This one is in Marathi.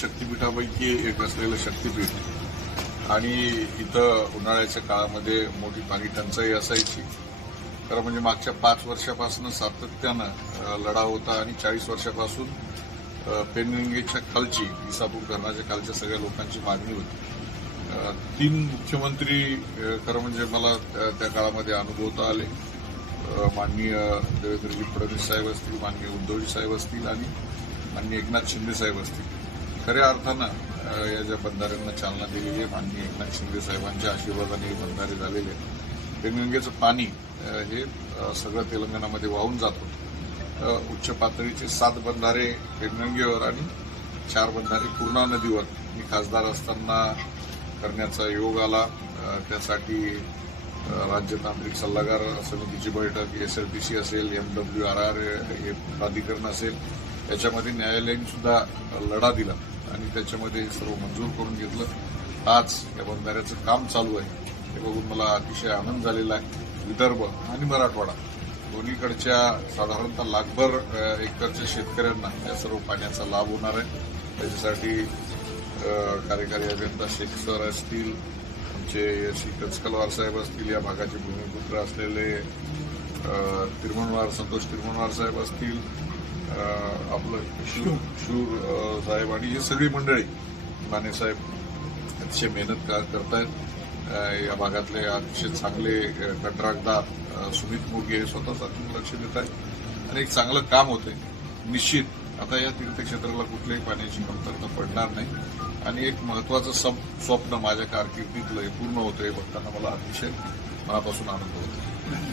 शक्तिपीठापैकी एक असलेलं शक्तिपीठ. आणि इथं उन्हाळ्याच्या काळामध्ये मोठी पाणी टंचाई असायची. खरं म्हणजे मागच्या पाच वर्षापासून सातत्यानं लढा होता आणि चाळीस वर्षापासून पेनगंगेच्या खालची इसापूर धरणाच्या खालच्या सगळ्या लोकांची मागणी होती. तीन मुख्यमंत्री खरं म्हणजे मला त्या- काळामध्ये अनुभवता आले. माननीय देवेंद्रजी फडणवीस साहेब असतील माननीय उद्धवजी साहेब असतील आणि माननीय एकनाथ शिंदे साहेब असतील. खऱ्या अर्थानं या ज्या बंधाऱ्यांना चालना दिलेली आहे माननीय एकनाथ शिंदे साहेबांच्या आशीर्वादाने हे बंधारे झालेले आहेत. गंगेचं पाणी हे सगळं तेलंगणामध्ये वाहून जातं होतं. उच्च पातळीचे सात बंधारे पेनगंगेवर आणि चार बंधारे पूर्णा नदीवर. मी खासदार असताना करण्याचा योग आला. त्यासाठी राज्य तांत्रिक सल्लागार समितीची बैठक एसएलपीसी असेल एमडब्ल्यू आर आर हे प्राधिकरण असेल. त्याच्यामध्ये न्यायालयाने सुद्धा लढा दिला आणि त्याच्यामध्ये सर्व मंजूर करून घेतलं. आज या बंधाऱ्याचं काम चालू आहे. हे बघून मला अतिशय आनंद झालेला आहे. विदर्भ आणि मराठवाडा दोन्हीकडच्या साधारणतः लाखभर एकरच्या शेतकऱ्यांना या सर्व पाण्याचा लाभ होणार आहे. त्याच्यासाठी कार्यकारी अभियंता शेख सर असतील आमचे श्री कचकलवार साहेब असतील या भागाचे भूमिपुत्र असलेले अ, तिरुमणवार संतोष तिरुमणवार साहेब असतील आपलं शूर शूर साहेब आणि ही सगळी मंडळी माने साहेब अतिशय मेहनत करतायत. या भागातले अतिशय चांगले कंत्राटदार सुमित मोगे हे स्वतः साथून लक्ष देत आहेत. आणि एक चांगलं काम होतंय. निश्चित आता या तीर्थक्षेत्राला कुठल्याही पाण्याची कमतरता पडणार नाही. आणि एक महत्वाचं सप- स्वप्न माझ्या कारकिर्दीतलं हे पूर्ण होतं हे बघताना मला अतिशय मनापासून आनंद होतो